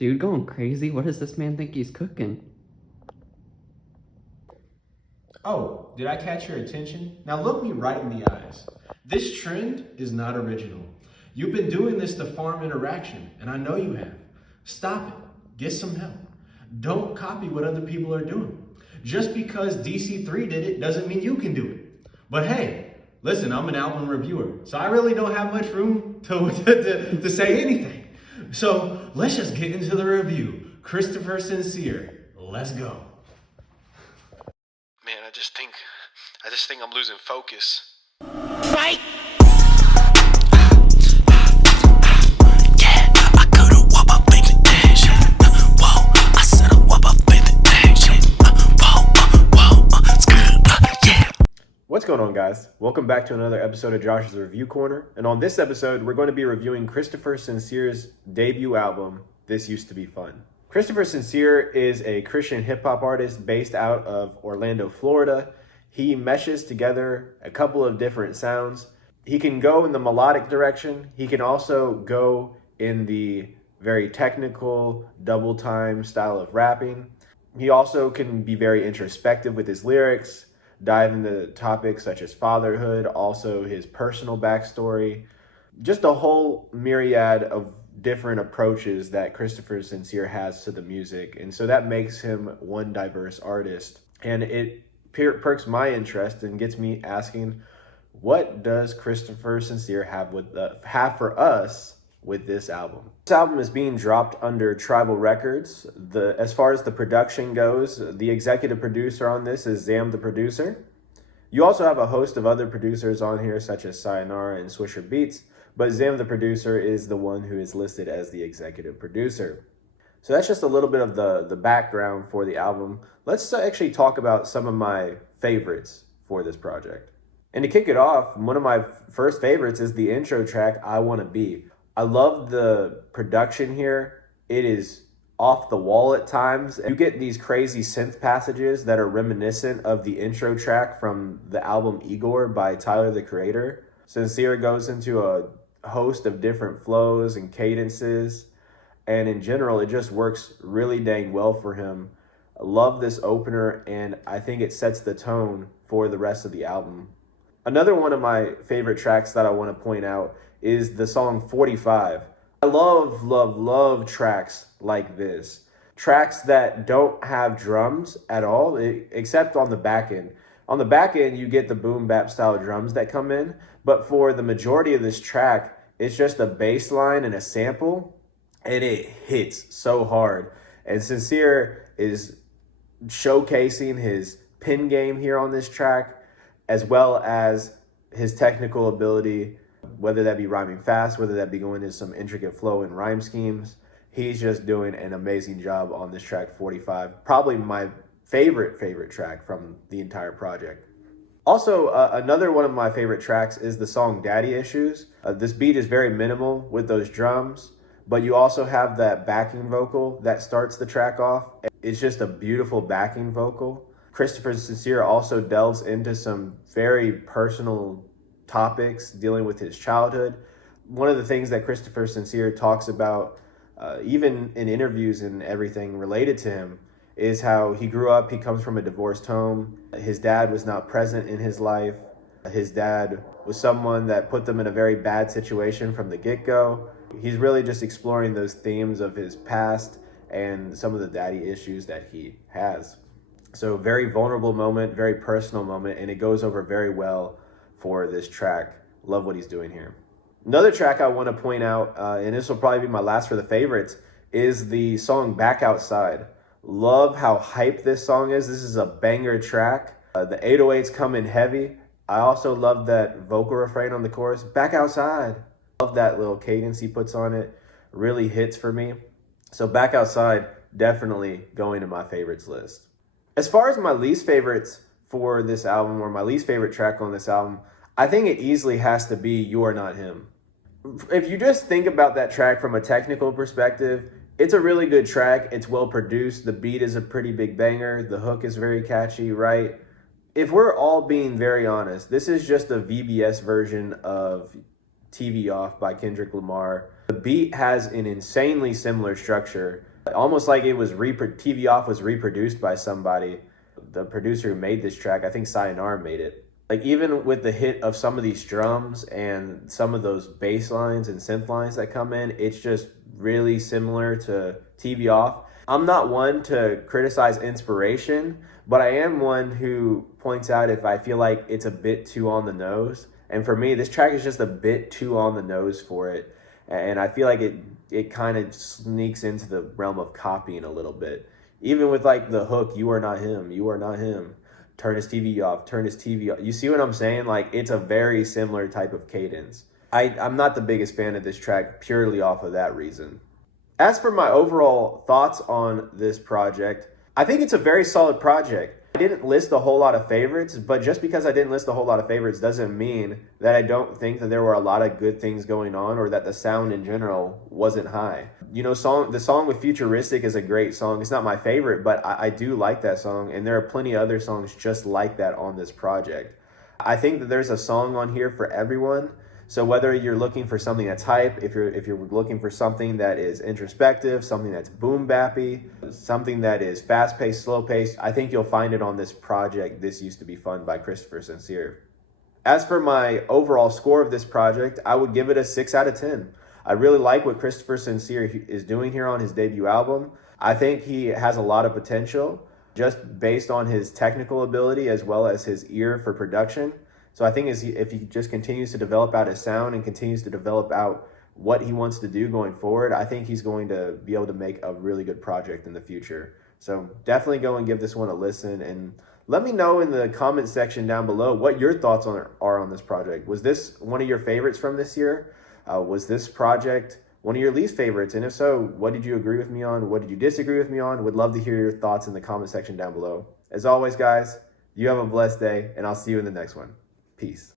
Dude going crazy? What does this man think he's cooking? Oh, did I catch your attention? Now look me right in the eyes. This trend is not original. You've been doing this to farm interaction, and I know you have. Stop it. Get some help. Don't copy what other people are doing. Just because DC3 did it doesn't mean you can do it. But hey, listen, I'm an album reviewer, so I really don't have much room to say anything. So let's just get into the review. Christopher Syncere, let's go. Man, I just think I'm losing focus. Fight! Yeah, I could've whoop up in the action. Whoa, I said I whoop up in the action. Yeah. What's going on, guys? Welcome back to another episode of Josh's Review Corner. And on this episode, we're going to be reviewing Christopher Syncere's debut album, This Used to Be Fun. Christopher Syncere is a Christian hip-hop artist based out of Orlando, Florida. He meshes together a couple of different sounds. He can go in the melodic direction. He can also go in the very technical, double time style of rapping. He also can be very introspective with his lyrics, dive into topics such as fatherhood, also his personal backstory, just a whole myriad of different approaches that Christopher Syncere has to the music. And so that makes him one diverse artist. And it perks my interest and gets me asking, what does Christopher Syncere have for us with this album? This album is being dropped under Tribal Records. As far as the production goes, the executive producer on this is Zam the Producer. You also have a host of other producers on here, such as Sayonara and Swisher Beats, but Zam the Producer is the one who is listed as the executive producer. So that's just a little bit of the background for the album. Let's actually talk about some of my favorites for this project. And to kick it off, one of my first favorites is the intro track, I Wanna Be. I love the production here. It is off the wall at times. You get these crazy synth passages that are reminiscent of the intro track from the album Igor by Tyler, the Creator. Syncere goes into a host of different flows and cadences, and in general, it just works really dang well for him. I love this opener, and I think it sets the tone for the rest of the album. Another one of my favorite tracks that I want to point out is the song 45. I love tracks like this. Tracks that don't have drums at all, except on the back end. On the back end, you get the boom bap style drums that come in, but for the majority of this track, it's just a bass line and a sample, and it hits so hard. And Syncere is showcasing his pen game here on this track, as well as his technical ability, whether that be rhyming fast, whether that be going into some intricate flow and rhyme schemes. He's just doing an amazing job on this track 45. Probably my favorite track from the entire project. Also, another one of my favorite tracks is the song Daddy Issues. This beat is very minimal with those drums, but you also have that backing vocal that starts the track off. It's just a beautiful backing vocal. Christopher Syncere also delves into some very personal topics dealing with his childhood. One of the things that Christopher Syncere talks about, even in interviews and everything related to him, is how he grew up. He comes from a divorced home. His dad was not present in his life. His dad was someone that put them in a very bad situation from the get-go. He's really just exploring those themes of his past and some of the daddy issues that he has. So very vulnerable moment, very personal moment, and it goes over very well for this track. Love what he's doing here. Another track I want to point out, and this will probably be my last for the favorites, is the song Back Outside. Love how hype this song is. This is a banger track. The 808s come in heavy. I also love that vocal refrain on the chorus, back outside. Love that little cadence he puts on it. Really hits for me. So Back Outside, definitely going to my favorites list. As far as my least favorites for this album, or my least favorite track on this album, I think it easily has to be You're Not Him. If you just think about that track from a technical perspective, it's a really good track. It's well produced. The beat is a pretty big banger. The hook is very catchy, right? If we're all being very honest, this is just a VBS version of TV Off by Kendrick Lamar. The beat has an insanely similar structure, almost like it was TV Off was reproduced by somebody. The producer who made this track, I think Sayonara made it. Like, even with the hit of some of these drums and some of those bass lines and synth lines that come in, it's just really similar to TV Off. I'm not one to criticize inspiration, but I am one who points out if I feel like it's a bit too on the nose. And for me, this track is just a bit too on the nose for it. And I feel like it kind of sneaks into the realm of copying a little bit. Even with like the hook, "You are not him, you are not him. Turn his TV off, turn his TV off." You see what I'm saying? Like, it's a very similar type of cadence. I'm not the biggest fan of this track purely off of that reason. As for my overall thoughts on this project, I think it's a very solid project. I didn't list a whole lot of favorites, but just because I didn't list a whole lot of favorites doesn't mean that I don't think that there were a lot of good things going on or that the sound in general wasn't high. You know, the song with Futuristic is a great song. It's not my favorite, but I do like that song, and there are plenty of other songs just like that on this project. I think that there's a song on here for everyone. So whether you're looking for something that's hype, if you're looking for something that is introspective, something that's boom bappy, something that is fast paced, slow paced, I think you'll find it on this project, This Used to Be Fun by Christopher Syncere. As for my overall score of this project, I would give it a 6 out of 10. I really like what Christopher Syncere is doing here on his debut album. I think he has a lot of potential just based on his technical ability as well as his ear for production. So I think if he just continues to develop out his sound and continues to develop out what he wants to do going forward, I think he's going to be able to make a really good project in the future. So definitely go and give this one a listen, and let me know in the comment section down below what your thoughts are on this project. Was this one of your favorites from this year? Was this project one of your least favorites? And if so, what did you agree with me on? What did you disagree with me on? Would love to hear your thoughts in the comment section down below. As always, guys, you have a blessed day, and I'll see you in the next one. Peace.